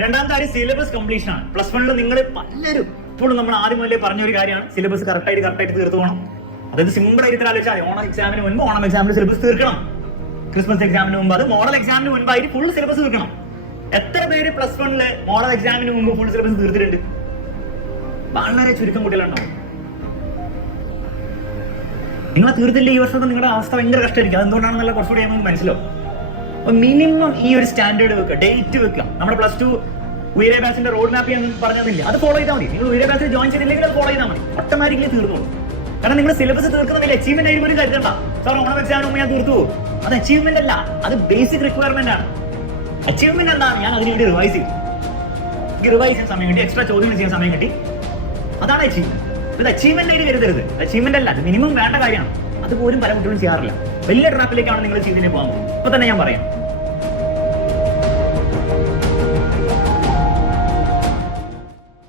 രണ്ടാമത്തെ കാര്യം syllabus completion ആണ്. പ്ലസ് വണ്ണിൽ നിങ്ങൾ പലരും ഇപ്പോഴും നമ്മൾ ആദ്യം മുതലേ പറഞ്ഞ ഒരു കാര്യമാണ്, സിലബസ് കറക്റ്റായിട്ട് തീർത്തു പോകണം. അതായത് സിമ്പിൾ ആയിട്ട് ആലോചിച്ചാൽ ഓണം എക്സാമിന് മുൻപ് ഓണം എക്സാമിന് സിലബസ് തീർക്കണം. ക്രിസ്മസ് എക്സാമിന് മുമ്പ്, അത് മോഡൽ എക്സാമിന് മുൻപായിട്ട് ഫുൾ സിലബസ് തീർക്കണം. എത്ര പേര് പ്ലസ് വണ്ണില് മോഡൽ എക്സാമിന് മുമ്പ് ഫുൾ സിലബസ് തീർത്തിട്ടുണ്ട്? വളരെ ചുരുക്കം കുട്ടികളുണ്ടാവും. നിങ്ങളെ തീർത്തില്ല ഈ വർഷത്തെ നിങ്ങളുടെ അവസ്ഥ ഭയങ്കര കഷ്ടമായിരിക്കും. അതെന്തുകൊണ്ടാണെന്നുള്ള കുറച്ചുകൂടി നമുക്ക് മനസ്സിലാവും. അപ്പൊ മിനിമം ഈ ഒരു സ്റ്റാൻഡേർഡ് വെക്കുക, ഡേറ്റ് വെക്കുക. നമ്മുടെ പ്ലസ് ടു ഉയരെ ബാച്ചിന്റെ റോഡ് മാപ്പ് ഞാൻ പറഞ്ഞില്ല, അത് ഫോളോ ചെയ്താൽ മതി. നിങ്ങൾ ഉയരെ ബാച്ചിൽ ജോയിൻ ചെയ്തില്ലെങ്കിൽ അത് ഫോളോ ചെയ്താൽ മതി, ഓട്ടോമാറ്റിക്കലി തീർന്നോളൂ. കാരണം നിങ്ങൾ സിലബസ് തീർക്കുന്നില്ല അച്ചീവ്മെന്റ് ആയി പോലും കരുതണ്ട. സാർ ഓണം എക്സാമിന് മുമ്പ് ഞാൻ തീർത്തു പോകും, അത് അച്ചീവ്മെന്റ് അല്ല, അത് ബേസിക് റിക്വയർമെന്റ് ആണ്. അച്ചീവ്മെന്റ് എന്താണ്? ഞാൻ അതിന് വേണ്ടി റിവൈസ് ചെയ്യും, റിവൈസ് ചെയ്യാൻ സമയം കിട്ടി, എക്സ്ട്രാ ചോദ്യങ്ങൾ ചെയ്യാൻ സമയം കിട്ടി, അതാണ് അച്ചീവ്മെന്റ്. ഇത് അച്ചീവ്മെന്റ് ആയിട്ട് കരുതരുത്, അച്ചീവ്മെന്റ് അല്ല, അത് മിനിമം വേണ്ട കാര്യമാണ്. അതുപോലും പല കുട്ടികളും ചെയ്യാറില്ല. വലിയ ട്രാപ്പിലേക്കാണ് നിങ്ങൾ ചെയ്തതിനെ പോകാൻ പോകുന്നത്. ഇപ്പൊ തന്നെ ഞാൻ പറയാം,